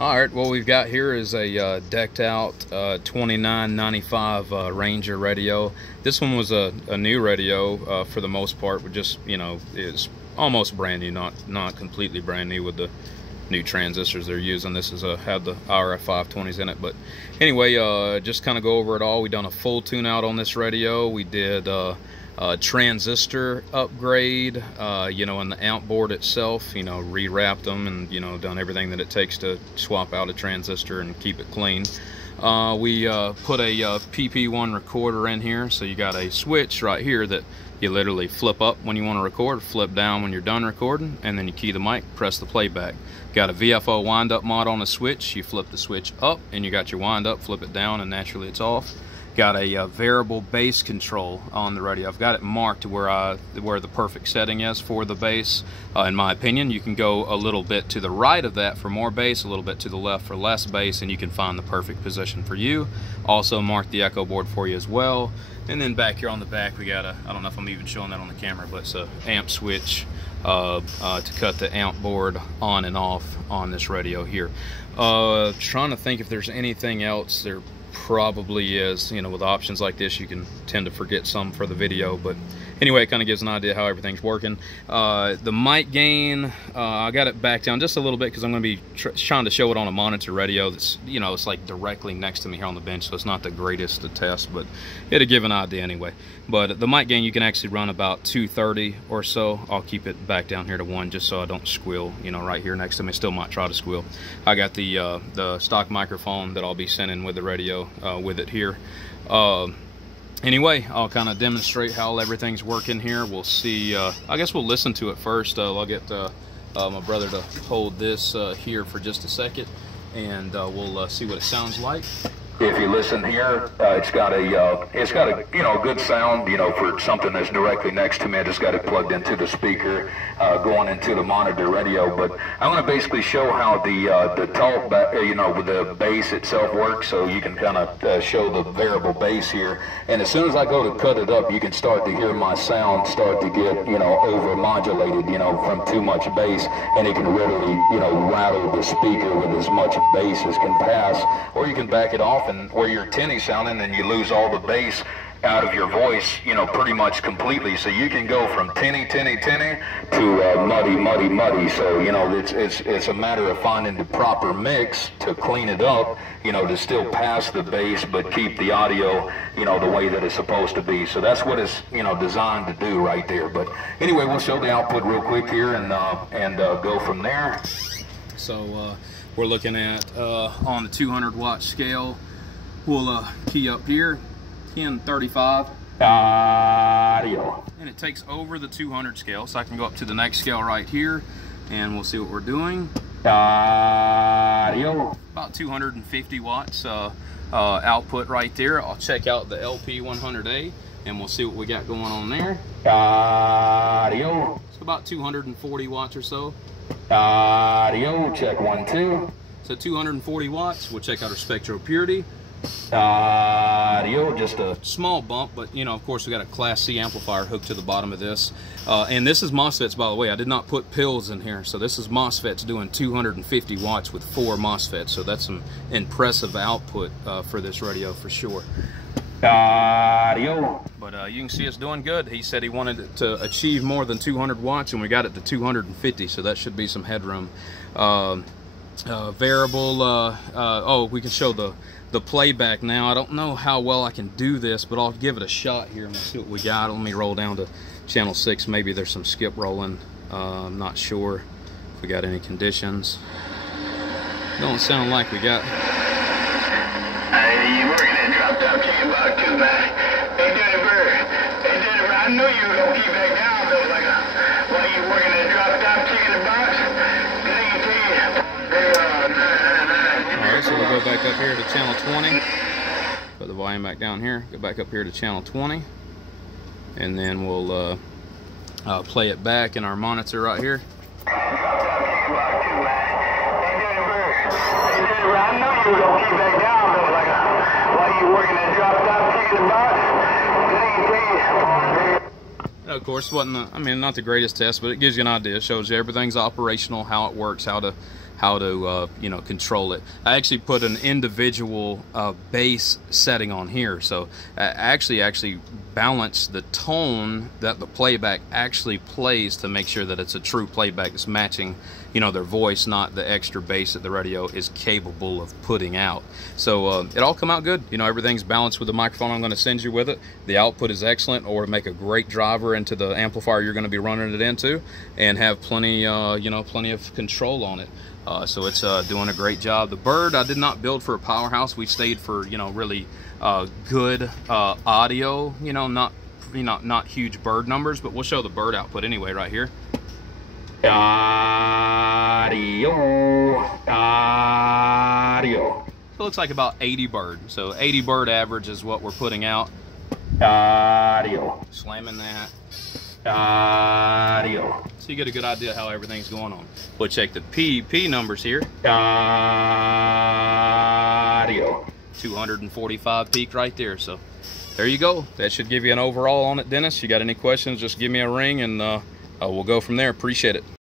Alright, what we've got here is a decked out 2995 Ranger radio. This one was a new radio for the most part, but just, you know, is almost brand new, not completely brand new with the new transistors they're using. This is had the RF 520s in it, but anyway, just kind of go over it all. We done a full tune out on this radio. We did transistor upgrade, you know, in the out board itself, you know, rewrapped them and, you know, done everything that it takes to swap out a transistor and keep it clean. We put a PP1 recorder in here, so you got a switch right here that you literally flip up when you want to record, flip down when you're done recording, and then you key the mic, press the playback. Got a VFO wind-up mod on the switch. You flip the switch up and you got your wind-up, flip it down, and naturally it's off. Got a variable bass control on the radio. I've got it marked to where the perfect setting is for the bass. In my opinion, you can go a little bit to the right of that for more bass, a little bit to the left for less bass, and you can find the perfect position for you. Also marked the echo board for you as well. And then back here on the back, we got I don't know if I'm even showing that on the camera, but it's a amp switch to cut the amp board on and off on this radio here. Trying to think if there's anything else. There probably is. You know, with options like this, you can tend to forget some for the video, but anyway, it kind of gives an idea how everything's working. The mic gain, I got it back down just a little bit because I'm going to be trying to show it on a monitor radio that's, you know, it's like directly next to me here on the bench, so it's not the greatest to test, but it'll give an idea anyway. But the mic gain, you can actually run about 230 or so. I'll keep it back down here to 1 just so I don't squeal, you know, right here next to me. Still might try to squeal. I got the stock microphone that I'll be sending with the radio with it here. Anyway, I'll kind of demonstrate how everything's working here. We'll see, I guess we'll listen to it first. I'll get my brother to hold this here for just a second, and we'll see what it sounds like. If you listen here, it's got a you know, good sound, you know, for something that's directly next to me. I just got it plugged into the speaker, going into the monitor radio. But I want to basically show how the talk, you know, with the bass itself works. So you can kind of show the variable bass here. And as soon as I go to cut it up, you can start to hear my sound start to get, you know, over modulated, you know, from too much bass, and it can literally, you know, rattle the speaker with as much bass as can pass. Or you can back it off and where you're tinny sounding and you lose all the bass out of your voice, you know, pretty much completely. So you can go from tinny to muddy. So, you know, it's a matter of finding the proper mix to clean it up, you know, to still pass the bass but keep the audio, you know, the way that it's supposed to be. So that's what it's, you know, designed to do right there. But anyway, we'll show the output real quick here and go from there. So we're looking at on the 200 watt scale. We'll key up here, 1035. Audio. And it takes over the 200 scale, so I can go up to the next scale right here, and we'll see what we're doing. Audio. About 250 watts output right there. I'll check out the LP100A, and we'll see what we got going on there. Audio. So about 240 watts or so. Audio. Check 1, 2. So 240 watts. We'll check out our spectral purity. Audio, just a small bump, but you know, of course, we got a Class C amplifier hooked to the bottom of this, and this is MOSFETs, by the way. I did not put pills in here, so this is MOSFETs doing 250 watts with 4 MOSFETs, so that's some impressive output for this radio for sure. Audio. But you can see it's doing good. He said he wanted it to achieve more than 200 watts, and we got it to 250, so that should be some headroom. Variable, oh, we can show the playback now. I don't know how well I can do this, but I'll give it a shot here and we'll see what we got. Let me roll down to channel 6. Maybe there's some skip rolling. I'm not sure if we got any conditions. Don't sound like we got. Hey, you working at Drop Top Chicken about 2, man. Hey, Jennifer. Hey, Jennifer, I knew you were going to keep back down, though. Like, while you working at Drop Top Chicken box? Alright, so we'll go back up here to channel 20. Put the volume back down here. Go back up here to channel 20. And then we'll play it back in our monitor right here. I know you were going to keep back down, though. Like, while you working at Drop Top Chicken box? Of course, wasn't I mean, not the greatest test, but it gives you an idea. It shows you everything's operational, how it works, how to how to you know, control it. I actually put an individual bass setting on here, so I actually balance the tone that the playback actually plays to make sure that it's a true playback that's matching, you know, their voice, not the extra bass that the radio is capable of putting out. So it all come out good. You know, everything's balanced with the microphone I'm going to send you with it. The output is excellent, or make a great driver into the amplifier you're going to be running it into, and have plenty you know, plenty of control on it. So it's doing a great job. The Bird I did not build for a powerhouse. We stayed for, you know, really good audio, you know, not huge bird numbers, but we'll show the bird output anyway right here. Audio. So it looks like about 80 bird. So 80 bird average is what we're putting out. Audio. Slamming that. Audio. So you get a good idea how everything's going on. We'll check the P numbers here. Audio. 245 peak right there. So there you go. That should give you an overall on it, Dennis. You got any questions, just give me a ring, and we'll go from there. Appreciate it.